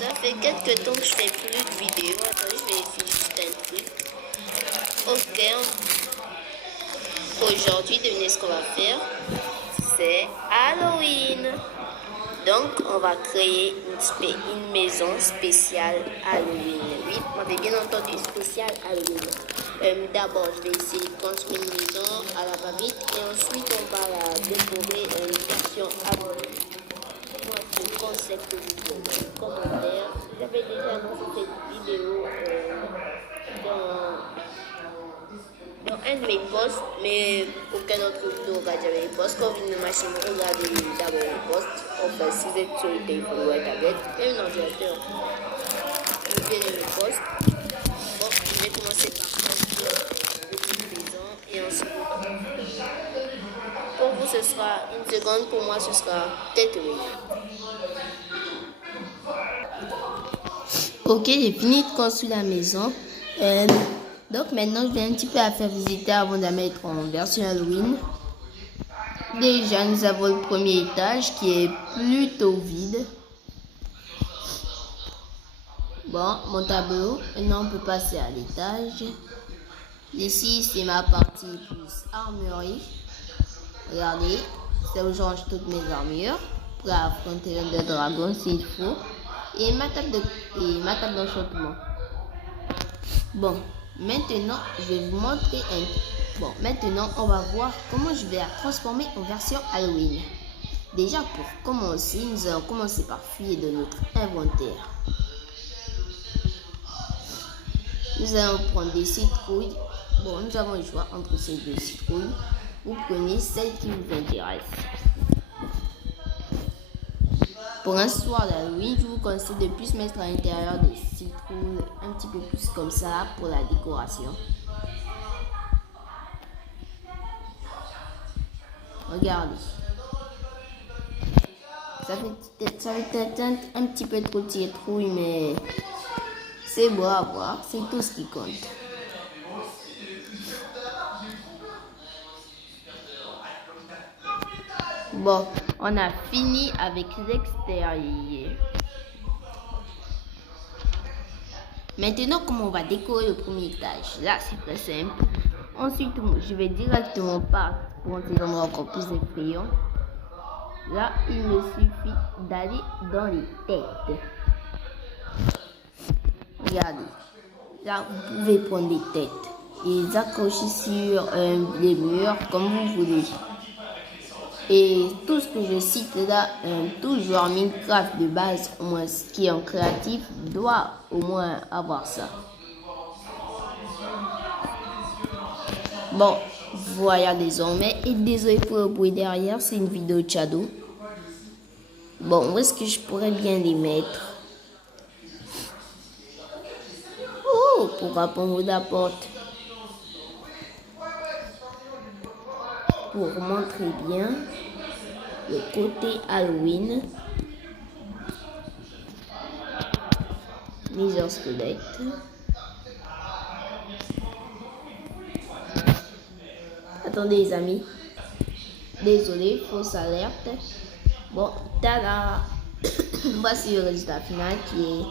Ça fait quelques temps que je fais plus de vidéos. Attends, je vais essayer juste un truc. Ok, aujourd'hui, devinez ce qu'on va faire. C'est Halloween. Donc, on va créer une maison spéciale Halloween. Oui, vous m'avez bien entendu, spéciale Halloween. D'abord, je vais essayer de construire une maison à la va-vite et ensuite, on va la décorer une version Halloween. Moi, c'est le concept que vous pouvez en commentaire. J'avais déjà annoncé cette vidéo dans un de mes posts, mais aucun autre vidéo va dire les posts. Quand vous venez de machine, regardez d'abord les posts. Enfin, si vous êtes sur le téléphone ou la tablette, même l'ordinateur, vous verrez les posts. Bon, je vais commencer par construire une petite maison et ensuite, pour vous, ce sera une seconde, pour moi, ce sera quelques minutes. Ok, j'ai fini de construire la maison. Donc maintenant, je vais un petit peu la faire visiter avant de la mettre en version Halloween. Déjà, nous avons le premier étage qui est plutôt vide. Bon, mon tableau. Maintenant, on peut passer à l'étage. Ici, c'est ma partie plus armurerie. Regardez, c'est où je range toutes mes armures pour affronter un dragon s'il faut. Et ma table d'enchantement. Bon, maintenant, je vais vous montrer un... Bon, maintenant, on va voir comment je vais la transformer en version Halloween. Déjà, pour commencer, nous allons commencer par fouiller de notre inventaire. Nous allons prendre des citrouilles. Bon, nous avons le choix entre ces deux citrouilles. Vous prenez celle qui vous intéresse. Pour un soir d'Halloween, je vous conseille de plus mettre à l'intérieur des citrouilles, un petit peu plus comme ça pour la décoration. Regardez. Ça fait peut-être un petit peu trop de citrouilles, mais c'est beau à voir, c'est tout ce qui compte. Bon, on a fini avec l'extérieur. Maintenant, comment on va décorer le premier étage? Là, c'est très simple. Ensuite, je vais directement pour des endroits encore plus effrayants. Là, il me suffit d'aller dans les têtes. Regardez. Là, vous pouvez prendre des têtes et les accrocher sur les murs comme vous voulez. Et tout ce que je cite là, tout joueur Minecraft de base, au moins ce qui est en créatif, doit au moins avoir ça. Bon, voilà désormais. Et désolé pour le bruit derrière, c'est une vidéo de Shadow. Bon, où est-ce que je pourrais bien les mettre? Oh, pour répondre à la porte. Pour montrer bien le côté Halloween. Mise en squelette. Attendez les amis. Désolé, fausse alerte. Bon, tada. Voici le résultat final qui est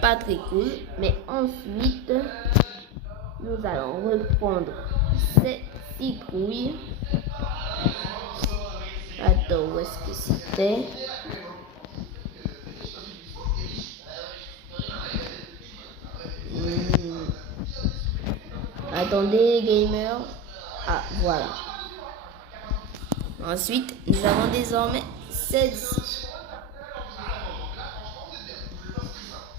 pas très cool. Mais ensuite, nous allons reprendre cette citrouille. Attends, où est-ce que c'était? Attendez, gamer. Ah, voilà. Ensuite, nous avons désormais celle-ci.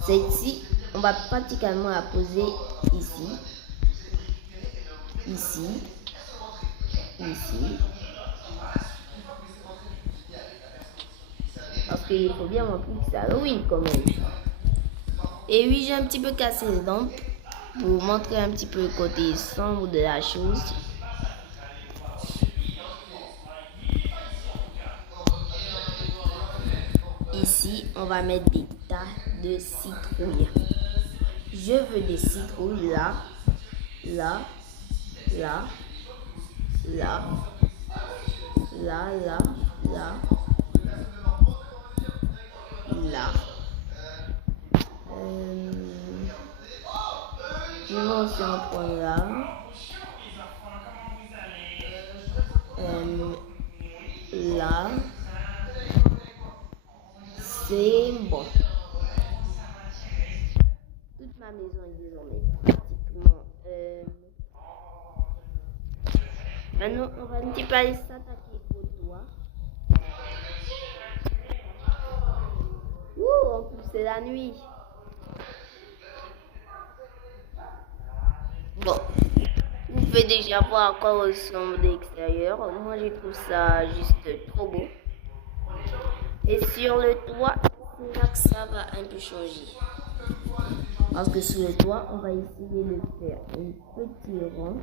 Celle-ci, on va pratiquement la poser ici. Ici. Ici. Parce qu'il faut bien montrer que c'est Halloween quand même. Et oui, j'ai un petit peu cassé les dents pour vous montrer un petit peu le côté sombre de la chose. Ici, on va mettre des tas de citrouilles. Je veux des citrouilles là, là, là, là, là, là, là, là. on s'en prend là. Là. C'est bon. Toute ma maison est désormais pratiquement. Maintenant, on va un petit peu aller s'attaquer au toit. Ouh, en plus c'est la nuit. Bon, vous pouvez déjà voir à quoi ressemble l'extérieur. Moi, je trouve ça juste trop beau. Et sur le toit, c'est là que ça va un peu changer. Parce que sur le toit, on va essayer de faire un petit rond.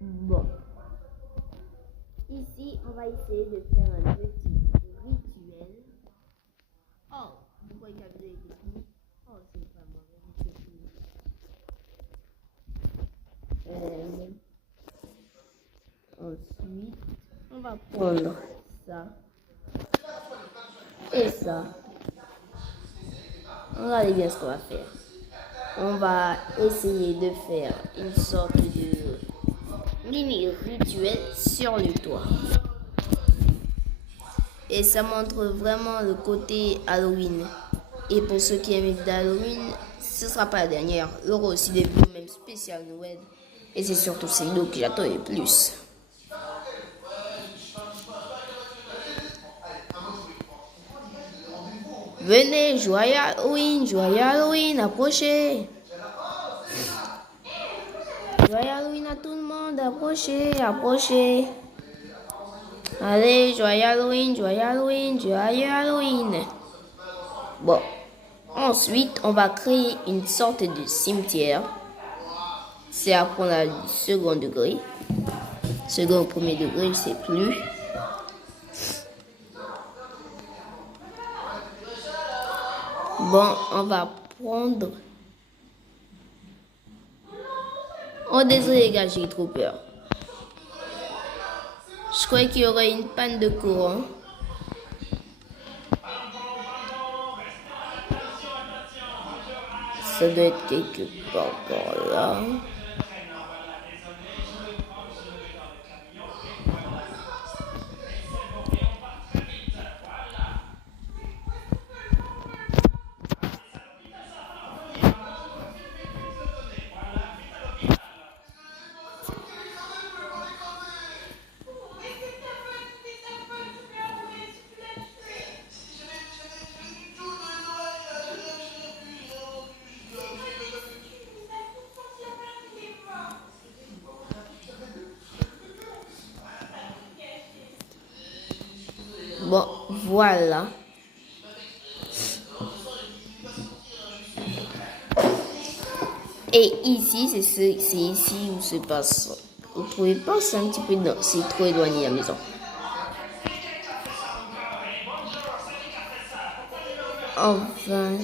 Bon, ici, on va essayer de faire un petit rituel. Oh, pourquoi il y a des techniques? Oh, c'est pas mauvais, ensuite, on va prendre ça et ça. Regardez bien ce qu'on va faire. On va essayer de faire une sorte de mini rituel sur le toit. Et ça montre vraiment le côté Halloween. Et pour ceux qui aiment d'Halloween, ce ne sera pas la dernière. Il y aura aussi des vidéos même spéciales Noël. Et c'est surtout ces vidéos que j'attends le plus. Venez, joyeux Halloween, approchez. Joyeux Halloween à tout le monde, approchez. Allez, joyeux Halloween. Bon, ensuite, on va créer une sorte de cimetière. C'est à prendre à second degré. Second ou premier degré, je sais plus. Bon, on va prendre... Oh, désolé les gars, j'ai trop peur. Je croyais qu'il y aurait une panne de courant. Ça doit être quelque part par là. Bon, voilà. Et ici, c'est ici où se passe. Vous pouvez passer un petit peu dedans. C'est trop éloigné la maison. Enfin.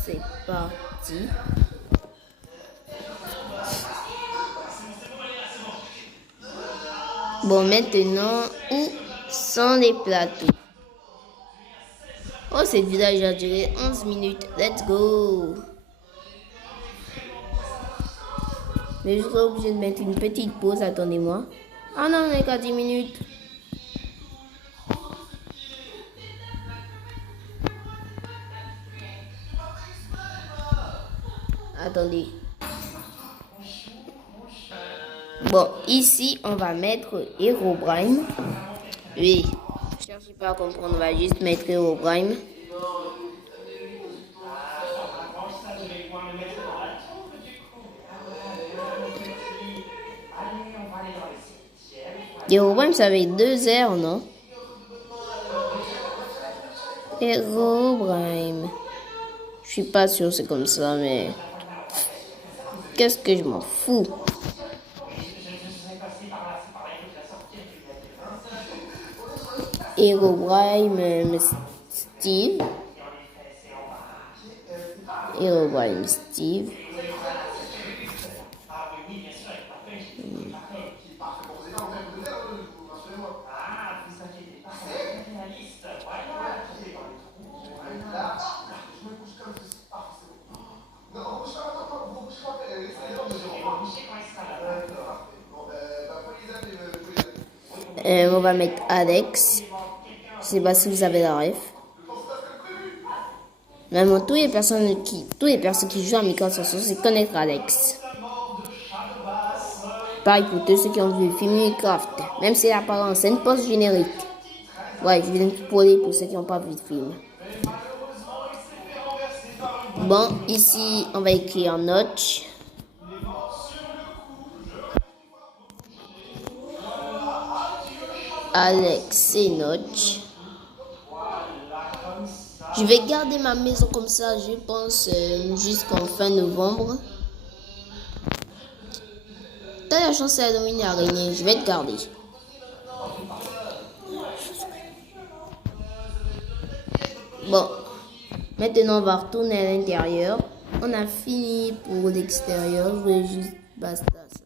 C'est parti. Bon, maintenant, où sont les plateaux? Oh, cette vidéo a duré 11 minutes. Let's go! Mais je serai obligé de mettre une petite pause. Attendez-moi. Ah non, on n'est qu'à 10 minutes. Attendez. Bon, ici, on va mettre Herobrine. Oui, ne cherchez pas à comprendre, on va juste mettre Herobrine. Herobrine, ça avait 2 R, non? Herobrine. Je suis pas sûr, c'est comme ça, mais... Qu'est-ce que je m'en fous? Herobrine Steve. Herobrine Steve. On va mettre Alex. Je sais pas si vous avez la ref. Même tous les personnes qui jouent à Minecraft c'est connaître Alex. Pareil pour tous ceux qui ont vu le film Minecraft. Même si l'apparence c'est une post générique. Ouais, je viens de spoiler pour ceux qui n'ont pas vu le film. Bon, ici, on va écrire Notch. Alex et Notch. Je vais garder ma maison comme ça, je pense, jusqu'en fin novembre. T'as la chance à dominer araignée, je vais te garder. Bon, maintenant on va retourner à l'intérieur. On a fini pour l'extérieur, je vais juste basta ça.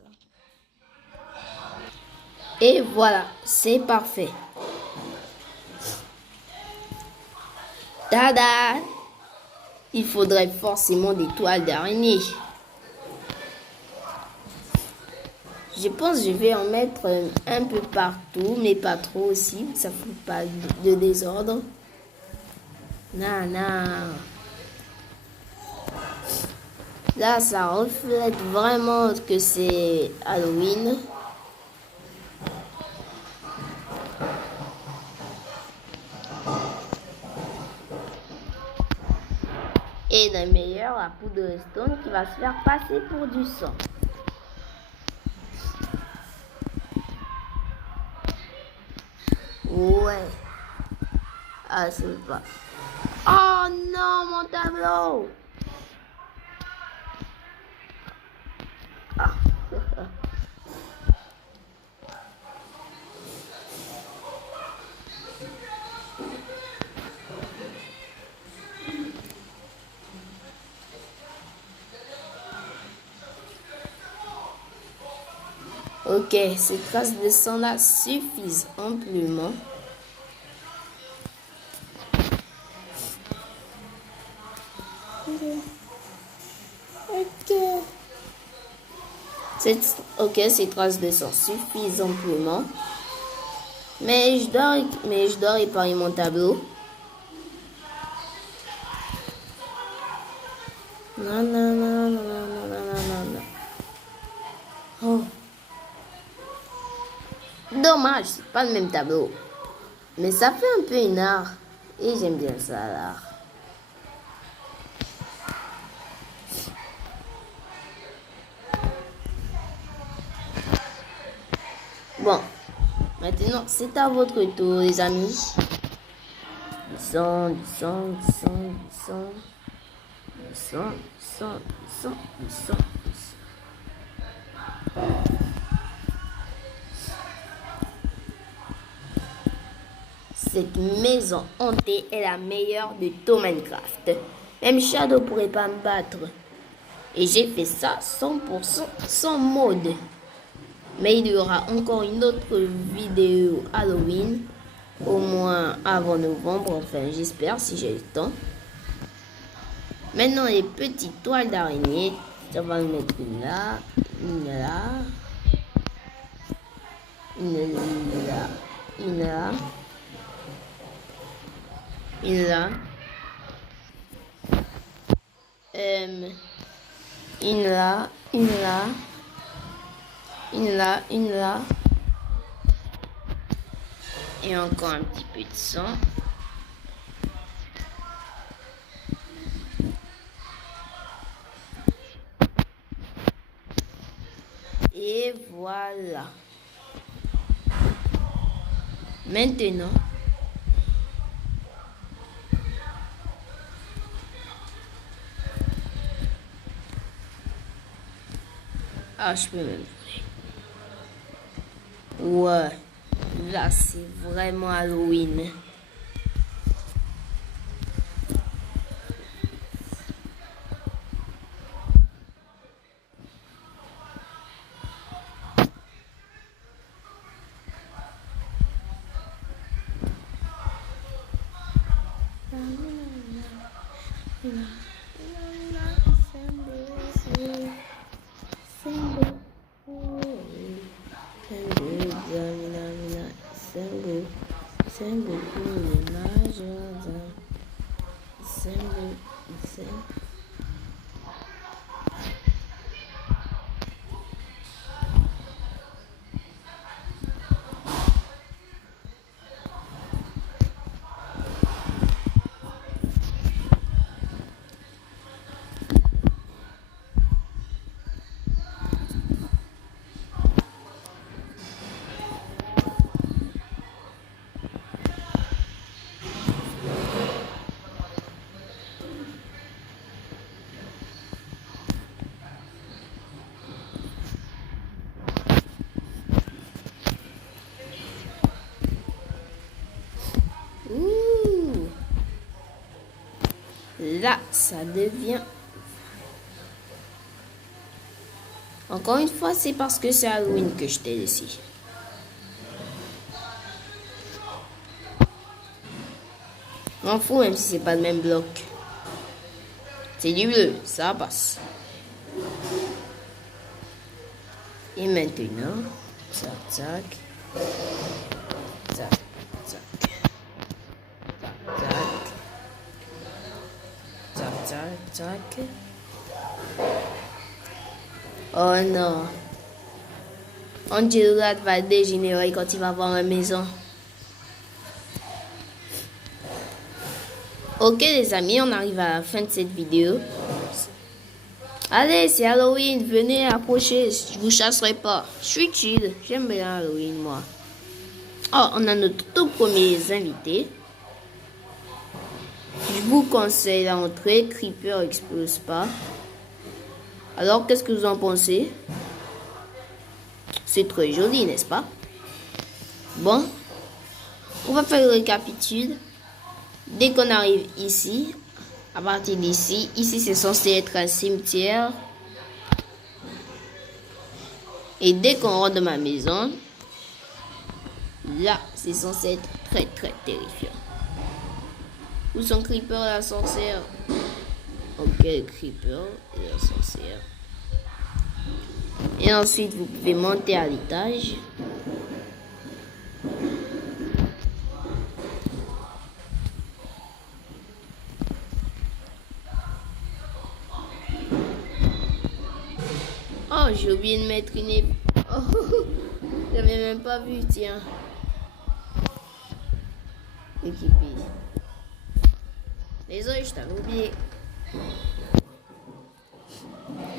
Et voilà, c'est parfait. Tada! Il faudrait forcément des toiles d'araignée. Je pense que je vais en mettre un peu partout, mais pas trop aussi. Ça ne fout pas de désordre. Non. Là, ça reflète vraiment que c'est Halloween. Et le meilleur, la poudre de stone qui va se faire passer pour du sang. Ouais. Ah, c'est pas. Oh non, mon tableau! Ah. Ok, ces traces de sang là suffisent amplement. Ok, ces traces de sang suffisent amplement. Mais je dois réparer mon tableau. Non. Oh. Dommage, c'est pas le même tableau. Mais ça fait un peu une art. Et j'aime bien ça, l'art. Bon, maintenant c'est à votre tour, les amis. Du sang. Cette maison hantée est la meilleure de tout Minecraft. Même Shadow pourrait pas me battre. Et j'ai fait ça 100% sans mode. Mais il y aura encore une autre vidéo Halloween, au moins avant novembre, enfin j'espère si j'ai le temps. Maintenant les petites toiles d'araignée, on va en mettre une là, une là, une là, une là, une là, une là, une là, une là, une là, et encore un petit peu de sang. Et voilà. Maintenant, je peux même. Ouais, là c'est vraiment Halloween. Là, ça devient... Encore une fois, c'est parce que c'est Halloween que je t'ai laissé. M'en fous même si c'est pas le même bloc. C'est du bleu, ça passe. Et maintenant, tac, tac, tac, tac, tac, tac, tac. Oh non. Angela va dégénérer quand il va voir la maison. Ok les amis, on arrive à la fin de cette vidéo. Allez, c'est Halloween, venez approcher, je vous chasserai pas. Je suis chill, j'aime bien Halloween moi. Oh, on a notre tout premier invité. Je vous conseille l'entrée, Creeper explose pas. Alors, qu'est-ce que vous en pensez? C'est très joli, n'est-ce pas? Bon, on va faire le récapitule. Dès qu'on arrive ici, à partir d'ici, ici c'est censé être un cimetière. Et dès qu'on rentre dans ma maison, là, c'est censé être très très terrifiant. Où sont Creeper et la sorcière? Ok, Creeper et la sorcière. Et ensuite, vous pouvez monter à l'étage. Oh, j'ai oublié de mettre une épée. Oh, j'avais même pas vu, tiens. Équipé. Désolé, je t'avais oublié.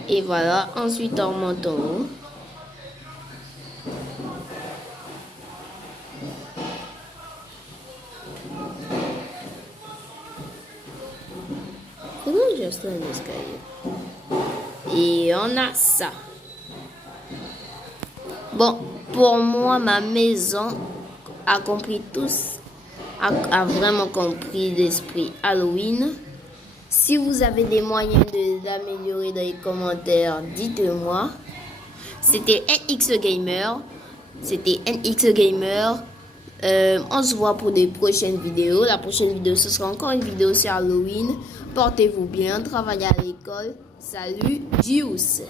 Et voilà, ensuite on remonte en haut. Comment juste un escalier? Et on a ça. Bon, pour moi, ma maison a compris tous, a vraiment compris l'esprit Halloween. Si vous avez des moyens d'améliorer dans les commentaires, dites-moi. C'était NX Gamer. On se voit pour des prochaines vidéos. La prochaine vidéo, ce sera encore une vidéo sur Halloween. Portez-vous bien, travaillez à l'école. Salut, Juice.